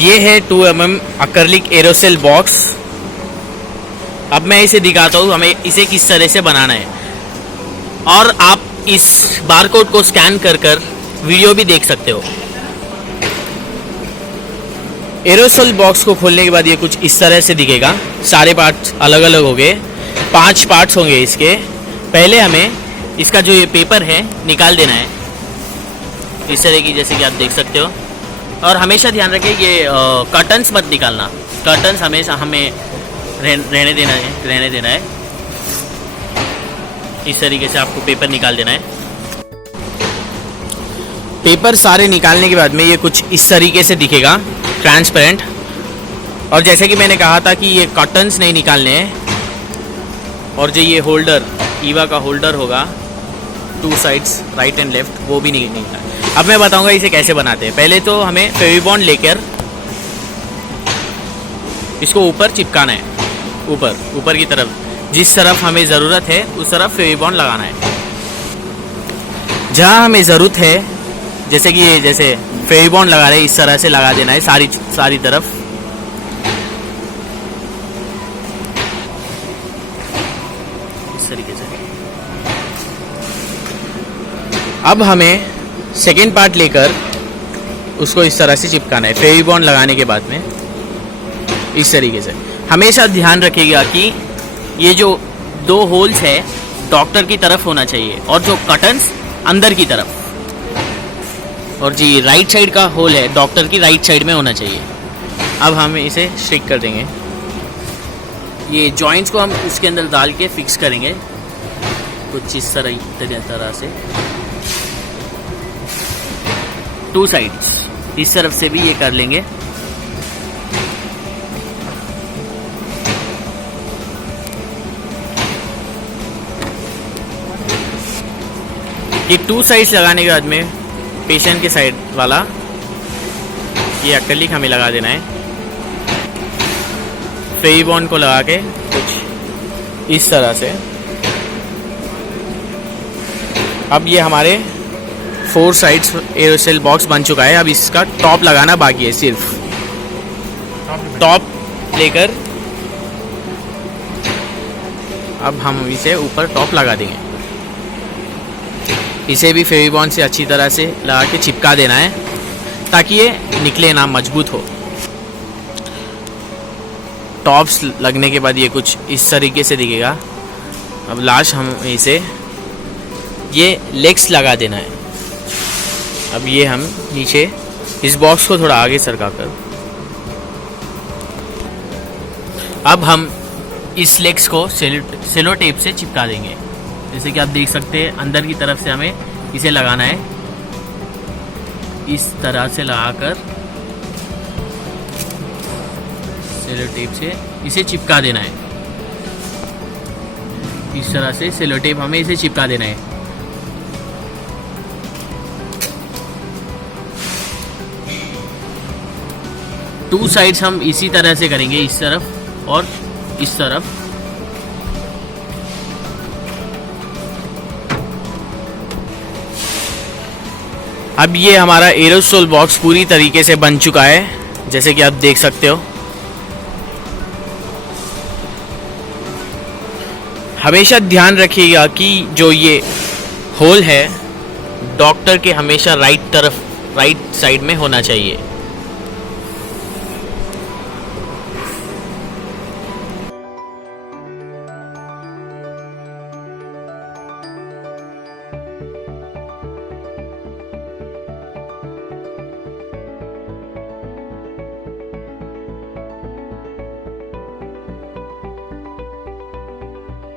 ये है 2 mm acrylic aerosol box. अब मैं इसे दिखाता हूँ हमें इसे किस तरह से बनाना है, और आप इस बारकोड को स्कैन कर वीडियो भी देख सकते हो। एरोसोल बॉक्स को खोलने के बाद ये कुछ इस तरह से दिखेगा। सारे पार्ट्स अलग अलग हो गए, 5 पार्ट्स होंगे इसके। पहले हमें इसका जो ये पेपर है निकाल देना है इस तरह की, जैसे कि आप देख सकते हो। और हमेशा ध्यान रखें ये कर्टन्स मत निकालना, कर्टन्स हमेशा हमें रहने देना है। इस तरीके से आपको पेपर निकाल देना है। पेपर सारे निकालने के बाद में ये कुछ इस तरीके से दिखेगा, ट्रांसपेरेंट। और जैसे कि मैंने कहा था कि ये कर्टन्स नहीं निकालने हैं। और जो ये होल्डर, ईवा का होल्डर होगा 2 साइड्स राइट एंड लेफ्ट, वो भी नहीं निकलना है। अब मैं बताऊंगा इसे कैसे बनाते हैं। पहले तो हमें फेविबॉन्ड लेकर इसको ऊपर चिपकाना है, ऊपर की तरफ। जिस तरफ हमें ज़रूरत है उस तरफ फेविबॉन्ड लगाना है। जहाँ हमें ज़रूरत है, जैसे कि ये जैसे फेविबॉन्ड लगा रहे हैं, इस तरह से लगा देना है सारी तरफ। इस तरीके से। अब हमें सेकेंड पार्ट लेकर उसको इस तरह से चिपकाना है फेविबॉन्ड लगाने के बाद में, इस तरीके से। हमेशा ध्यान रखिएगा कि ये जो 2 होल्स है डॉक्टर की तरफ होना चाहिए, और जो कर्टन्स अंदर की तरफ। और जी राइट साइड का होल है डॉक्टर की राइट साइड में होना चाहिए। अब हम इसे स्टिक कर देंगे। ये जॉइंट्स को हम इसके अंदर डाल के फिक्स करेंगे कुछ इस तरह से। 2 साइड्स इस तरफ से भी ये कर लेंगे। ये 2 साइड्स लगाने के बाद में पेशेंट के साइड वाला ये एक्रिलिक हमें लगा देना है, फेविबॉन्ड को लगा के कुछ इस तरह से। अब ये हमारे 4 साइड्स एरोसेल बॉक्स बन चुका है। अब इसका टॉप लगाना बाकी है, सिर्फ टॉप लेकर अब हम इसे ऊपर टॉप लगा देंगे। इसे भी फेविबॉन्ड से अच्छी तरह से लगा के चिपका देना है ताकि ये निकले ना, मजबूत हो। टॉप्स लगने के बाद ये कुछ इस तरीके से दिखेगा। अब लास्ट हम इसे ये लेग्स लगा देना है। अब ये हम नीचे इस बॉक्स को थोड़ा आगे सरका कर अब हम इस लेग्स को सेलो टेप से चिपका देंगे। जैसे कि आप देख सकते हैं अंदर की तरफ से हमें इसे लगाना है, इस तरह से लगाकर सेलो टेप से इसे चिपका देना है। इस तरह से सेलो टेप हमें इसे चिपका देना है। टू साइड्स हम इसी तरह से करेंगे, इस तरफ और इस तरफ। अब ये हमारा एरोसोल बॉक्स पूरी तरीके से बन चुका है, जैसे कि आप देख सकते हो। हमेशा ध्यान रखिएगा कि जो ये होल है डॉक्टर के हमेशा राइट साइड में होना चाहिए।